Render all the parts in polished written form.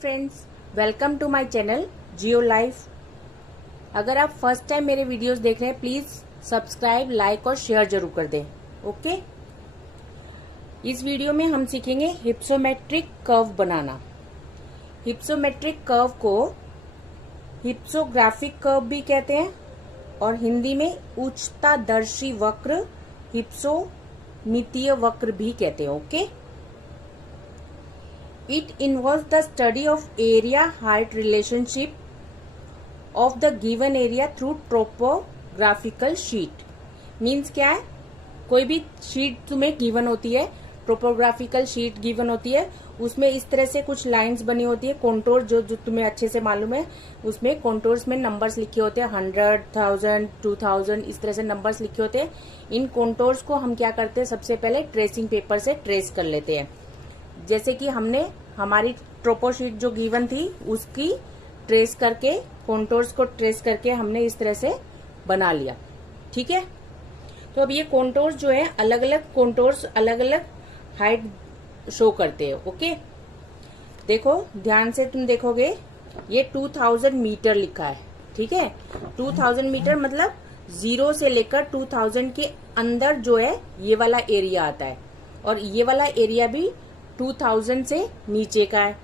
Friends, welcome to my channel Jio life. अगर आप first time मेरे वीडियोस देख रहे हैं, प्लीज सब्सक्राइब, लाइक और शेयर जरूर कर दें। ओके, इस वीडियो में हम सीखेंगे हिप्सोमेट्रिक कर्व बनाना। हिप्सोमेट्रिक कर्व को हिप्सोग्राफिक कर्व भी कहते हैं और हिंदी में उच्चतादर्शी वक्र, हिप्सोमितीय वक्र भी कहते हैं। Okay, it involves the study of area height relationship of the given area through topographical sheet। Means क्या है, कोई भी शीट तुम्हें गिवन होती है, टोपोग्राफिकल शीट गिवन होती है, उसमें इस तरह से कुछ लाइंस बनी होती है, कॉन्टोर जो तुम्हें अच्छे से मालूम है, उसमें कॉन्टोर्स में नंबर्स लिखे होते हैं, 100, 1000, 2000 इस तरह से नंबर्स लिखे होते हैं। इन कॉन्टोर्स को हम क्या करते हैं, सबसे पहले ट्रेसिंग पेपर से ट्रेस कर लेते हैं। जैसे कि हमने हमारी ट्रोपो शीट जो गिवन थी उसकी ट्रेस करके, कॉन्टोर्स को ट्रेस करके हमने इस तरह से बना लिया। ठीक है, तो अब ये कॉन्टोर्स जो है, अलग अलग कॉन्टोर्स अलग अलग हाइट शो करते हैं। ओके, देखो ध्यान से तुम देखोगे, ये 2000 मीटर लिखा है। ठीक है, 2000 मीटर मतलब 0 से लेकर 2000 के अंदर जो है ये वाला एरिया आता है, और ये वाला एरिया भी 2000 से नीचे का है।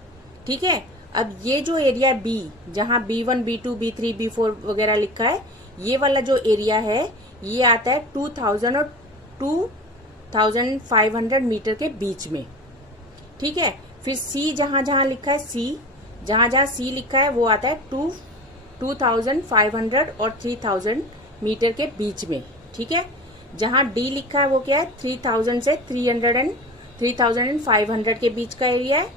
ठीक है, अब ये जो एरिया बी, जहां B1, B2, B3, B4 वगैरह लिखा है, ये वाला जो एरिया है ये आता है 2000 और 2500 मीटर के बीच में। ठीक है, फिर सी जहां जहां लिखा है, सी जहां जहां सी लिखा है वो आता है 2500 और 3000 मीटर के बीच में। ठीक है, जहां डी लिखा है वो क्या है, 3000 से 3500 के बीच का एरिया है।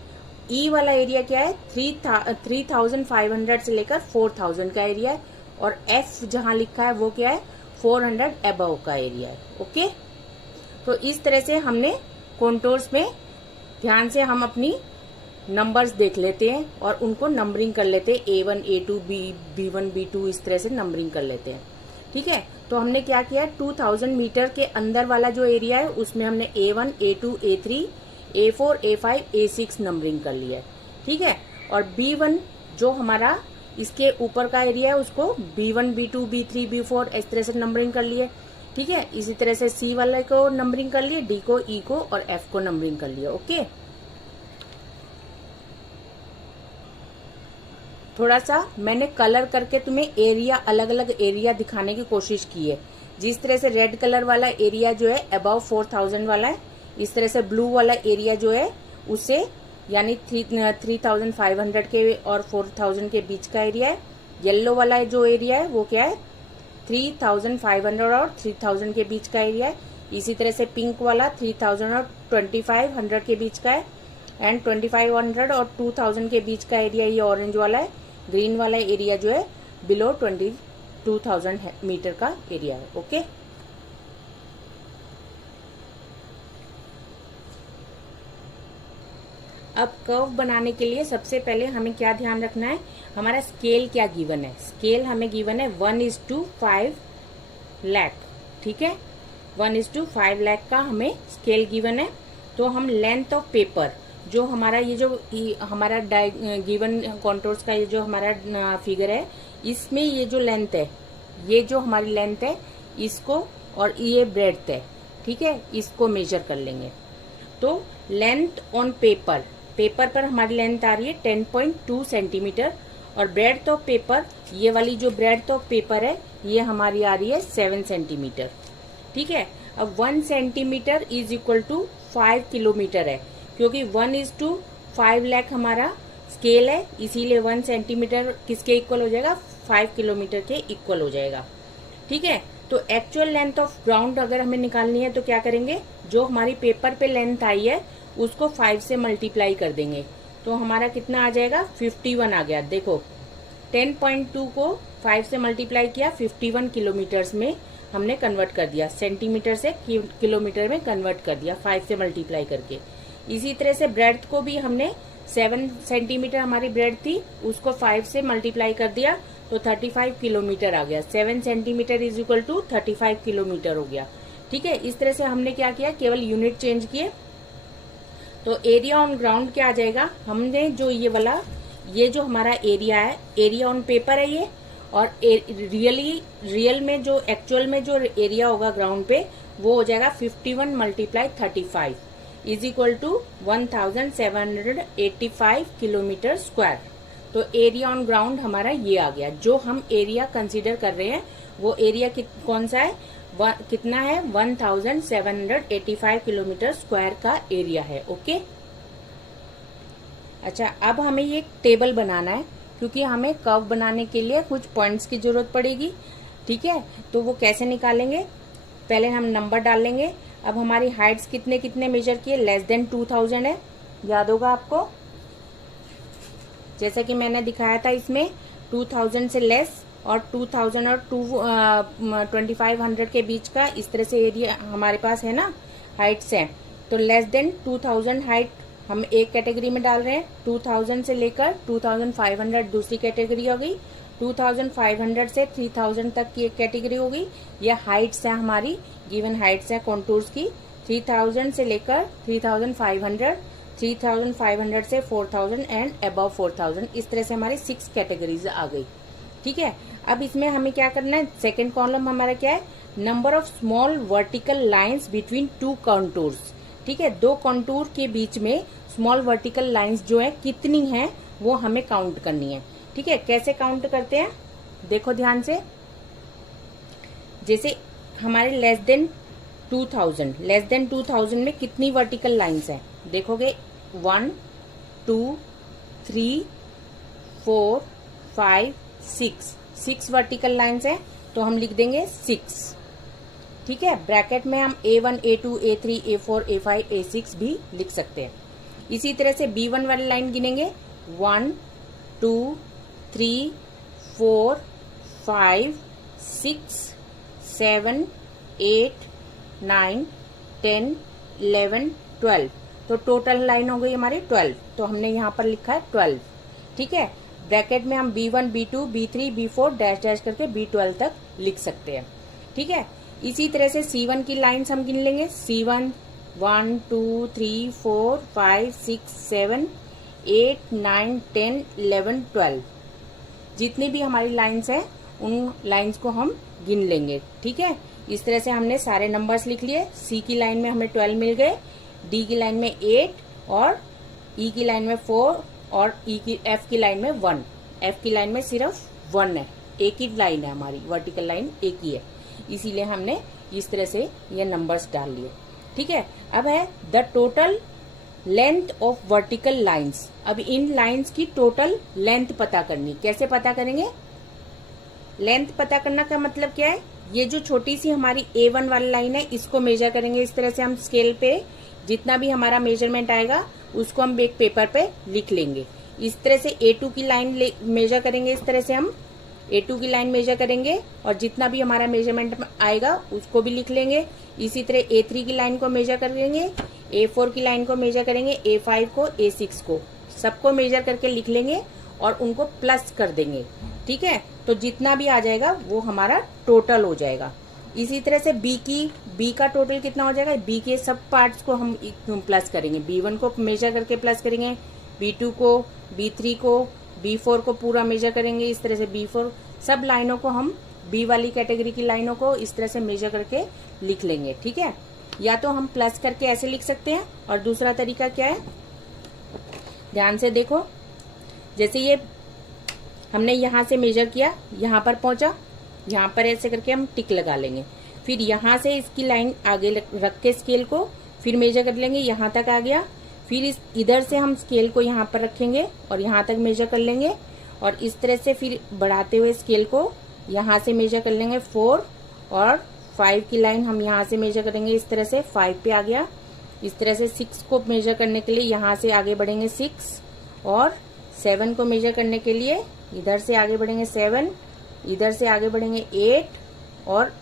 ई वाला एरिया क्या है, 3500 से लेकर 4000 का एरिया है, और एफ जहां लिखा है वो क्या है, 400 अबव का एरिया है। ओके, तो इस तरह से हमने कॉन्टोर्स में ध्यान से हम अपनी नंबर्स देख लेते हैं और उनको नंबरिंग कर लेते हैं, A1, A2, B1, B2 इस तरह से नंबरिंग कर लेते हैं। ठीक है, तो हमने क्या किया, 2000 मीटर के अंदर वाला जो एरिया है उसमें हमने A1, A2, A3, A4, A5, A6 numbering कर लिया है। ठीक है, और B1 जो हमारा इसके ऊपर का एरिया है उसको B1, B2, B3, B4 इस तरह से नंबरिंग कर लिए। ठीक है, इसी तरह से C वाले को नंबरिंग कर लिए, D को, E को और F को नंबरिंग कर लिया। ओके, थोड़ा सा मैंने कलर करके तुम्हें एरिया, अलग अलग एरिया दिखाने की कोशिश की है। जिस तरह से रेड कलर वाला एरिया जो है अबव 4000 वाला है, इस तरह से ब्लू वाला एरिया जो है उससे यानी 3500 के और 4000 के बीच का एरिया है। येलो वाला जो एरिया है वो क्या है, 3500 और 3000 के बीच का एरिया है। इसी तरह से पिंक वाला 3000 और 2500 के बीच का है, एंड 2500 और 2000 के बीच का एरिया ये ऑरेंज वाला है। ग्रीन वाला एरिया जो है बिलो 2000 मीटर का एरिया है। ओके, अब कर्व बनाने के लिए सबसे पहले हमें क्या ध्यान रखना है, हमारा स्केल क्या गिवन है। स्केल हमें गिवन है 1:5 लाख। ठीक है, 1:5 लाख का हमें स्केल गिवन है। तो हम लेंथ ऑफ पेपर, जो हमारा ये जो हमारा गिवन कॉन्टोर्स का ये जो हमारा फिगर है, इसमें ये जो लेंथ है, ये जो हमारी लेंथ है इसको, और ये ब्रेड्थ है। ठीक है, इसको मेजर कर लेंगे। तो लेंथ ऑन पेपर, पेपर पर हमारी लेंथ आ रही है 10.2 सेंटीमीटर, और ब्रेड्थ ऑफ पेपर, ये वाली जो ब्रेड्थ ऑफ पेपर है ये हमारी आ रही है 7 सेंटीमीटर। ठीक है, अब 1 centimetre is equal to 5 kilometre है, क्योंकि 1:5 लाख हमारा स्केल है, इसीलिए 1 सेंटीमीटर किसके इक्वल हो जाएगा, 5 किलोमीटर के इक्वल हो जाएगा। ठीक है, तो एक्चुअल लेंथ ऑफ ग्राउंड अगर हमें निकालनी है तो क्या करेंगे, जो हमारी पेपर पे लेंथ आई है उसको 5 से मल्टीप्लाई कर देंगे, तो हमारा कितना आ जाएगा, 51 आ गया। देखो 10.2 को 5 से मल्टीप्लाई किया, 51 किलोमीटर्स में हमने कन्वर्ट कर दिया, सेंटीमीटर से किलोमीटर में कन्वर्ट कर दिया 5 से मल्टीप्लाई करके। इसी तरह से ब्रेड्थ को भी हमने 7 सेंटीमीटर हमारी ब्रेड्थ थी, उसको 5 से मल्टीप्लाई कर दिया तो 35 किलोमीटर आ गया। 7 centimetre is equal to 35 kilometre हो गया। ठीक है, इस तरह से हमने क्या किया, केवल यूनिट चेंज किए। तो एरिया ऑन ग्राउंड क्या आ जाएगा, हमने जो ये वाला ये जो हमारा एरिया है, एरिया ऑन पेपर है ये, और रियल में जो एक्चुअल में जो एरिया होगा ग्राउंड पे वो हो जाएगा 51 multiply 35 is equal to 1785 kilometre square. तो एरिया ऑन ग्राउंड हमारा ये आ गया। जो हम एरिया कंसीडर कर रहे हैं वो एरिया कौन सा है, कितना है, 1785 किलोमीटर स्क्वायर का एरिया है। ओके, अच्छा अब हमें ये टेबल बनाना है क्योंकि हमें कर्व बनाने के लिए कुछ पॉइंट्स की जरूरत पड़ेगी। ठीक है, तो वो कैसे निकालेंगे, पहले हम नंबर डाल लेंगे। अब हमारी हाइट्स कितने कितने मेजर किए, लेस देन 2000 है, याद होगा आपको, जैसा कि मैंने दिखाया था इसमें 2000 से लेस और 2000 और 2500 के बीच का इस तरह से एरिया हमारे पास है ना, हाइट्स है। तो लेस देन 2000 हाइट हम एक कैटेगरी में डाल रहे हैं, 2000 से लेकर 2500 दूसरी कैटेगरी हो गई, 2500 से 3000 तक की एक कैटेगरी हो गई। ये हाइट्स है हमारी, गिवन हाइट्स है कॉन्टूर्स की, 3000 से लेकर 3500, 3500 से 4000 एंड अबव 4000, इस तरह से हमारी 6 कैटेगरीज आ गई। ठीक है, अब इसमें हमें क्या करना है, सेकेंड कॉलम हमारा क्या है, number of small vertical lines between two contours. ठीक है, दो कॉन्टूर के बीच में स्मॉल वर्टिकल लाइंस जो है कितनी हैं वो हमें काउंट करनी है। ठीक है, कैसे काउंट करते हैं, देखो ध्यान से, जैसे हमारे लेस देन 2000 में कितनी वर्टिकल लाइंस हैं, देखोगे 1 2 3 4 5 6 वर्टिकल लाइंस हैं, तो हम लिख देंगे 6। ठीक है, ब्रैकेट में हम A1 A2 A3 A4 A5 A6 भी लिख सकते हैं। इसी तरह से B1 वाली लाइन गिनेंगे 1 2 3 4 5 6 7 8 9 10 11 12, तो टोटल लाइन हो गई हमारी 12, तो हमने यहाँ पर लिखा है 12। ठीक है, ब्रैकेट में हम B1 B2 B3 B4 dash dash करके B12 तक लिख सकते हैं। ठीक है, इसी तरह से C1 की लाइन्स हम गिन लेंगे, C1 1 2 3 4 5 6 7 8 9 10 11 12, जितनी भी हमारी लाइन्स हैं उन लाइन्स को हम गिन लेंगे। ठीक है, इस तरह से हमने सारे नंबर्स लिख लिए। C की लाइन में हमें 12 मिल गए, D की लाइन में 8 और E की लाइन में 4 और F की लाइन में 1। F की लाइन में सिर्फ 1 है, एक ही लाइन है हमारी, वर्टिकल लाइन एक ही है, इसीलिए हमने इस तरह से ये नंबर्स डाल लिए। ठीक है, अब है the total length of vertical lines. अब इन लाइंस की टोटल लेंथ पता करनी, कैसे पता करेंगे, लेंथ पता करना का मतलब क्या है, ये जो छोटी सी हमारी A1 वाली लाइन है इसको मेजर करेंगे। इस तरह से हम स्केल पे जितना भी हमारा मेजरमेंट आएगा उसको हम एक पेपर पे लिख लेंगे। इस तरह से A2 की लाइन मेजर करेंगे, इस तरह से हम A2 की लाइन मेजर करेंगे और जितना भी हमारा मेजरमेंट आएगा उसको भी लिख लेंगे। इसी तरह A3 की लाइन को मेजर करेंगे, A4 की लाइन को मेजर करेंगे, A5 को, A6 को, सबको मेजर करके लिख लेंगे और उनको प्लस कर देंगे। ठीक है, तो जितना भी आ जाएगा वो हमारा टोटल हो जाएगा। इसी तरह से B का टोटल कितना हो जाएगा, B के सब पार्ट्स को हम प्लस करेंगे, B1 को मेजर करके प्लस करेंगे, B2 को, B3 को, B4 को पूरा मेजर करेंगे। इस तरह से B4 सब लाइनों को हम B वाली कैटेगरी की लाइनों को इस तरह से मेजर करके लिख लेंगे। ठीक है, या तो हम प्लस करके ऐसे लिख सकते हैं और दूसरा तरीका क्या है, ध्यान से देखो, जैसे ये हमने यहाँ से मेजर किया, यहाँ पर पहुंचा, यहाँ पर ऐसे करके हम टिक लगा लेंगे, फिर यहाँ से इसकी लाइन आगे रख के स्केल को फिर मेजर कर लेंगे, यहाँ तक आ गया, फिर इधर से हम स्केल को यहाँ पर रखेंगे और यहाँ तक मेजर कर लेंगे और इस तरह से फिर बढ़ाते हुए स्केल को यहाँ से मेजर कर लेंगे 4 और 5 की लाइन हम यहाँ से मेजर करेंगे, इस तरह से 5 पे आ गया। इस तरह से 6 को मेजर करने के लिए यहाँ से आगे बढ़ेंगे 6 और 7 को मेजर करने के लिए इधर से आगे बढ़ेंगे 7, इधर से आगे बढ़ेंगे 8 और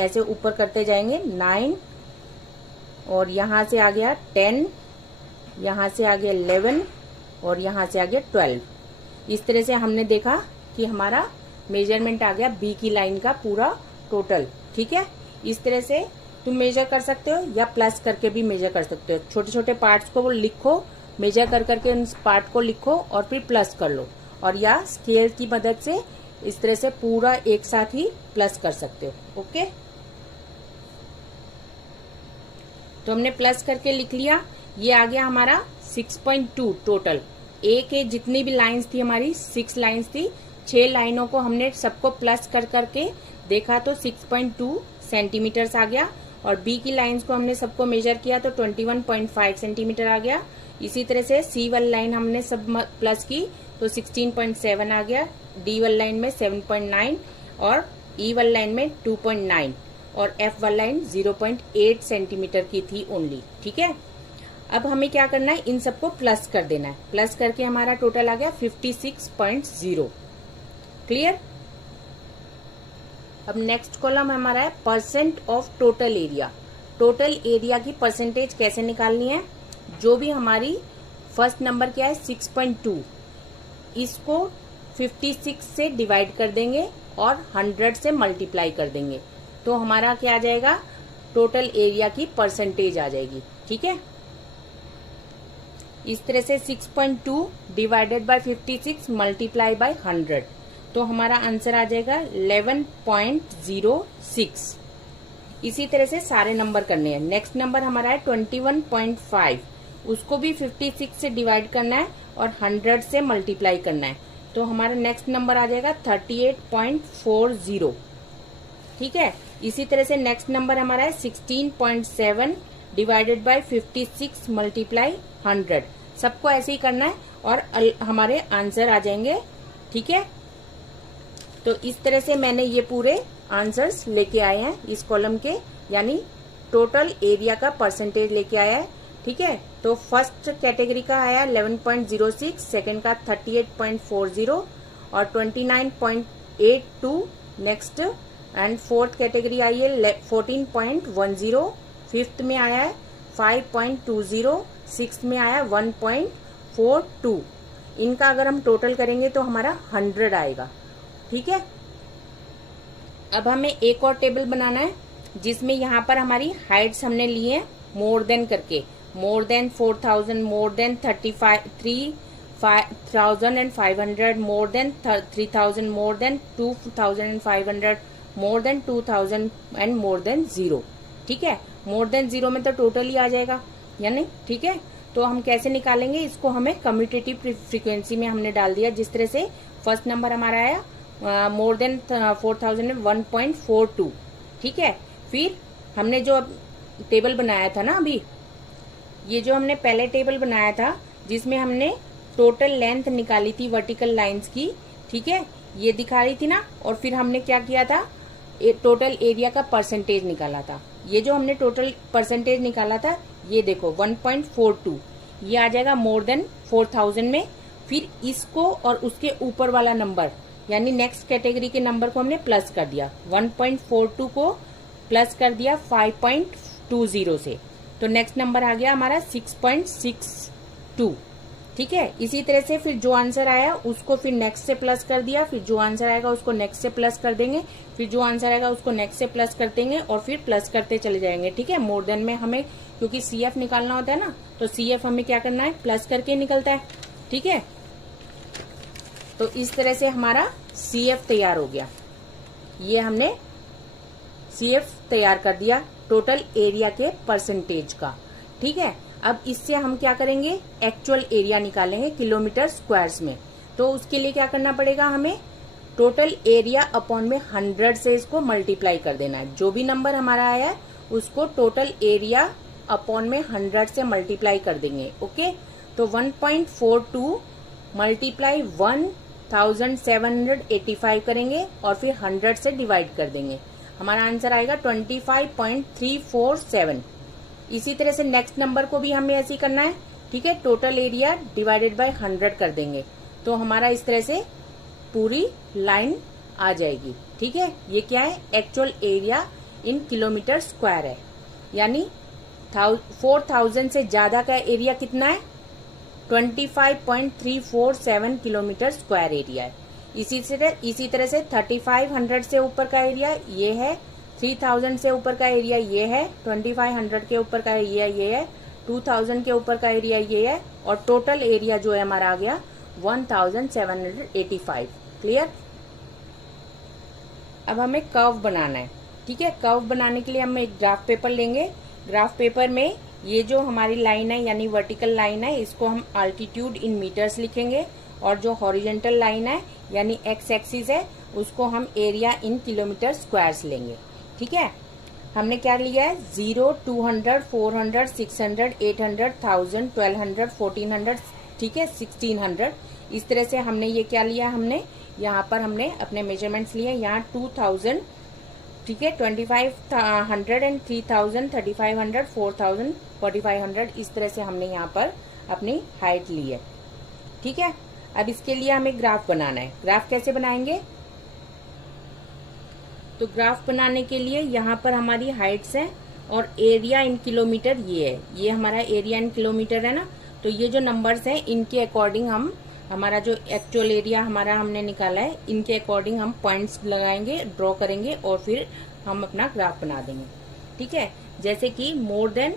ऐसे ऊपर करते जाएंगे 9 और यहाँ से आ गया 10, यहाँ से आ गया 11 और यहाँ से आ गया 12। इस तरह से हमने देखा कि हमारा मेजरमेंट आ गया B की लाइन का पूरा टोटल। ठीक है, इस तरह से तुम मेजर कर सकते हो या प्लस करके भी मेजर कर सकते हो। छोटे छोटे पार्ट्स को वो लिखो मेजर कर करके उन पार्ट को लिखो और फिर प्लस कर लो, और या स्केल की मदद से इस तरह से पूरा एक साथ ही प्लस कर सकते हो। ओके, तो हमने प्लस करके लिख लिया। ये आ गया हमारा 6.2 टोटल। ए के जितनी भी लाइंस थी हमारी 6 लाइंस थी, 6 लाइनों को हमने सबको प्लस कर करके देखा तो 6.2 सेंटीमीटर्स आ गया, और बी की लाइंस को हमने सबको मेजर किया तो 21.5 सेंटीमीटर आ गया। इसी तरह से सी वाली लाइन हमने सब प्लस की तो 16.7 आ गया, डी वाली लाइन में 7.9 और ई वाली लाइन में 2.9 और एफ वाली लाइन 0.8 सेंटीमीटर की थी ओनली। ठीक है, अब हमें क्या करना है, इन सबको प्लस कर देना है। प्लस करके हमारा टोटल आ गया 56.0। क्लियर। अब नेक्स्ट कॉलम हमारा है percent of total area. Total area की परसेंटेज कैसे निकालनी है, जो भी हमारी फर्स्ट नंबर क्या है 6.2, इसको 56 से डिवाइड कर देंगे और 100 से मल्टीप्लाई कर देंगे, तो हमारा क्या आ जाएगा, टोटल एरिया की परसेंटेज आ जाएगी। ठीक है, इस तरह से 6.2 डिवाइडेड बाय 56 मल्टीप्लाई बाय 100, तो हमारा आंसर आ जाएगा 11.06। इसी तरह से सारे नंबर करने हैं। नेक्स्ट नंबर हमारा है 21.5, उसको भी 56 से डिवाइड करना है और 100 से मल्टीप्लाई करना है, तो हमारा नेक्स्ट नंबर आ जाएगा 38.40। ठीक है, इसी तरह से नेक्स्ट नंबर हमारा है 16.7 डिवाइडेड बाय 56 मल्टीप्लाई 100। सबको ऐसे ही करना है और हमारे आंसर आ जाएंगे। ठीक है, तो इस तरह से मैंने ये पूरे आंसर्स लेके आए हैं इस कॉलम के, यानी टोटल एरिया का परसेंटेज लेके आया है। ठीक है, तो फर्स्ट कैटेगरी का आया 11.06, सेकंड का 38.40 और 29.82 नेक्स्ट, एंड फोर्थ कैटेगरी आई है 14.10, फिफ्थ में आया है 5.20, सिक्स्थ में आया 1.42। इनका अगर हम टोटल करेंगे तो हमारा 100 आएगा। ठीक है, अब हमें एक और टेबल बनाना है जिसमें यहाँ पर हमारी हाइट्स हमने ली है मोर देन करके, more than 4000, more than 3500, more than 3000, more than 2500, more than 2000 and more than 0। ठीक है, मोर देन 0 में तो टोटल ही आ जाएगा यानी। ठीक है, तो हम कैसे निकालेंगे इसको, हमें कम्यूटेटिव फ्रीक्वेंसी में हमने डाल दिया। जिस तरह से फर्स्ट नंबर हमारा आया मोर देन 4000 में 1.42। ठीक है, फिर हमने जो टेबल बनाया था ना अभी, ये जो हमने पहले टेबल बनाया था जिसमें हमने टोटल लेंथ निकाली थी वर्टिकल लाइंस की। ठीक है, ये दिखा रही थी ना, और फिर हमने क्या किया था, टोटल एरिया का परसेंटेज निकाला था। ये जो हमने टोटल परसेंटेज निकाला था, ये देखो 1.42, ये आ जाएगा मोर देन 4000 में। फिर इसको और उसके ऊपर वाला नंबर यानी नेक्स्ट कैटेगरी के नंबर को हमने प्लस कर दिया, 1.42 को प्लस कर दिया 5.20 से, तो नेक्स्ट नंबर आ गया हमारा 6.62। ठीक है, इसी तरह से फिर जो आंसर आया उसको फिर नेक्स्ट से प्लस कर दिया, फिर जो आंसर आएगा उसको नेक्स्ट से प्लस कर देंगे, फिर जो आंसर आएगा उसको नेक्स्ट से प्लस कर देंगे और फिर प्लस करते चले जाएंगे। ठीक है, मोर देन में हमें क्योंकि CF निकालना होता है ना, तो CF हमें क्या करना है, प्लस करके निकलता है। ठीक है, तो इस तरह से हमारा CF तैयार हो गया। ये हमने CF तैयार कर दिया टोटल एरिया के परसेंटेज का। ठीक है, अब इससे हम क्या करेंगे, एक्चुअल एरिया निकालेंगे किलोमीटर स्क्वायर्स में। तो उसके लिए क्या करना पड़ेगा, हमें टोटल एरिया अपॉन में 100 से इसको मल्टीप्लाई कर देना है। जो भी नंबर हमारा आया है उसको टोटल एरिया अपॉन में 100 से मल्टीप्लाई कर देंगे। ओके, तो 1.42 मल्टीप्लाई 1785 करेंगे और फिर 100 से डिवाइड कर देंगे, हमारा आंसर आएगा 25.347। इसी तरह से नेक्स्ट नंबर को भी हमें ऐसे ही करना है। ठीक है, टोटल एरिया डिवाइडेड बाय 100 कर देंगे, तो हमारा इस तरह से पूरी लाइन आ जाएगी। ठीक है, ये क्या है, actual area in kilometre square है, यानी 4000 से ज्यादा का एरिया कितना है, 25.347 किलोमीटर स्क्वायर एरिया है। इसी तरह से 3500 से ऊपर का एरिया ये है, 3000 से ऊपर का एरिया ये है, 2500 के ऊपर का एरिया ये है, 2000 के ऊपर का एरिया ये है और टोटल एरिया जो है हमारा आ गया 1785। क्लियर। अब हमें कर्व बनाना है। ठीक है, कर्व बनाने के लिए हम एक ग्राफ पेपर लेंगे। ग्राफ पेपर में ये जो हमारी लाइन है यानी वर्टिकल लाइन है इसको हम अल्टीट्यूड इन मीटर्स लिखेंगे और जो हॉरिजॉन्टल लाइन है यानी एक्स एक्सिस है उसको हम एरिया इन किलोमीटर स्क्वायर्स लेंगे। ठीक है, हमने क्या लिया है 0, 200, 400, 600, 800, 1000, 1200, 1400, ठीक है 1600। इस तरह से हमने ये क्या लिया, हमने यहाँ पर हमने अपने मेजरमेंट्स लिए। यहाँ 2000, ठीक है 2500 एंड 3000, 3500, 4000, 4500, इस तरह से हमने यहाँ पर अपनी हाइट ली है। ठीक है, अब इसके लिए हमें ग्राफ बनाना है। ग्राफ कैसे बनाएंगे, तो ग्राफ बनाने के लिए यहाँ पर हमारी हाइट्स हैं और एरिया इन किलोमीटर ये है, ये हमारा एरिया इन किलोमीटर है ना। तो ये जो नंबर्स हैं इनके अकॉर्डिंग हम हमारा जो एक्चुअल एरिया हमारा हमने निकाला है इनके अकॉर्डिंग हम पॉइंट्स लगाएंगे, ड्रॉ करेंगे और फिर हम अपना ग्राफ बना देंगे। ठीक है, जैसे कि मोर देन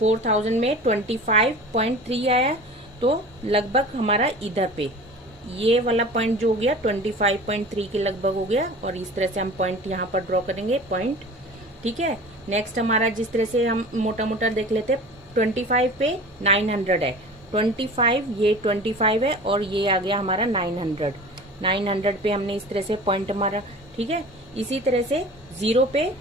4000 में 25.3 आया तो लगभग हमारा इधर पे ये वाला पॉइंट जो हो गया 25.3 के लगभग हो गया और इस तरह से हम पॉइंट यहाँ पर ड्रॉ करेंगे पॉइंट। ठीक है, नेक्स्ट हमारा जिस तरह से हम मोटा मोटा देख लेते हैं 25 पे 900 है, 25 ये 25 है और ये आ गया हमारा 900 पे हमने इस तरह से पॉइंट मारा। ठीक है, इसी तरह से 0 पे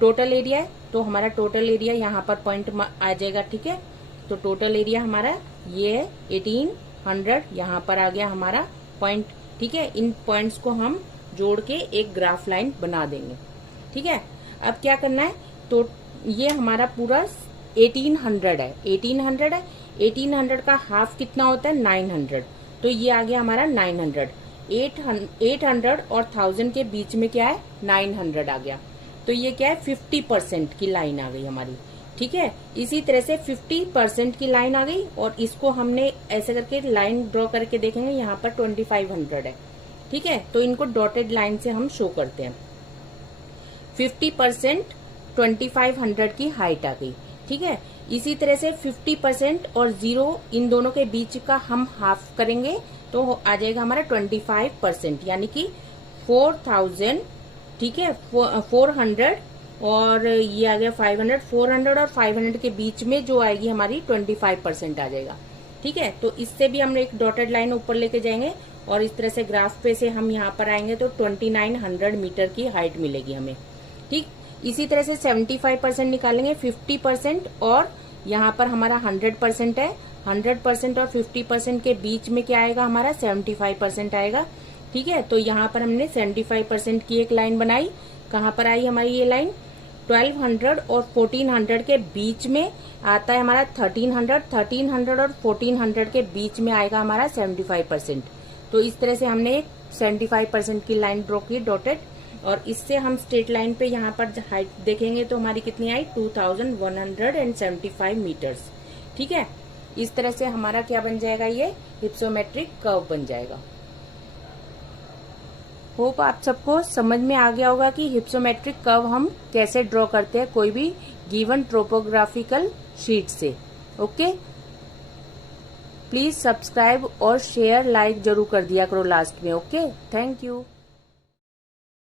टोटल एरिया है तो हमारा टोटल एरिया यहाँ पर पॉइंट आ जाएगा। ठीक है, तो टोटल एरिया हमारा ये है 1800, यहाँ पर आ गया हमारा पॉइंट। ठीक है, इन पॉइंट्स को हम जोड़ के एक ग्राफ लाइन बना देंगे। ठीक है, अब क्या करना है, तो ये हमारा पूरा 1800 है, 1800 है, 1800 का हाफ कितना होता है 900, तो ये आ गया हमारा 900। 800 और 1000 के बीच में क्या है 900 आ गया, तो ये क्या है 50% की लाइन आ गई हमारी। ठीक है, इसी तरह से 50% की लाइन आ गई और इसको हमने ऐसे करके लाइन ड्रॉ करके देखेंगे, यहाँ पर 2500 है। ठीक है, तो इनको डॉटेड लाइन से हम शो करते हैं। 50% 2500 की हाइट आ गई। ठीक है, इसी तरह से 50% और 0 इन दोनों के बीच का हम हाफ करेंगे तो आ जाएगा हमारा 25%, यानी कि 4000। ठीक है, 400 और ये आ गया 500, 400 और 500 के बीच में जो आएगी हमारी 25% आ जाएगा। ठीक है, तो इससे भी हम एक डॉटेड लाइन ऊपर लेके जाएंगे और इस तरह से ग्राफ पे से हम यहाँ पर आएंगे तो 2900 मीटर की हाइट मिलेगी हमें। ठीक, इसी तरह से 75% निकालेंगे, 50% और यहाँ पर हमारा 100% है, 100% और 50% के बीच में क्या आएगा हमारा 75% आएगा। ठीक है, तो यहाँ पर हमने 75% की एक लाइन बनाई। कहाँ पर आई हमारी ये लाइन, 1200 और 1400 के बीच में आता है हमारा 1300, 1300 और 1400 के बीच में आएगा हमारा 75%। तो इस तरह से हमने 75% की लाइन ड्रॉ की डॉटेड और इससे हम स्ट्रेट लाइन पे यहाँ पर हाइट देखेंगे तो हमारी कितनी आई 2175 मीटर्स। ठीक है, इस तरह से हमारा क्या बन जाएगा, ये हिप्सोमेट्रिक कर्व बन जाएगा। होप आप सबको समझ में आ गया होगा कि हिप्सोमेट्रिक कर्व हम कैसे ड्रॉ करते हैं कोई भी गिवन टोपोग्राफिकल शीट से। ओके, प्लीज सब्सक्राइब और शेयर लाइक जरूर कर दिया करो लास्ट में। Okay, thank you.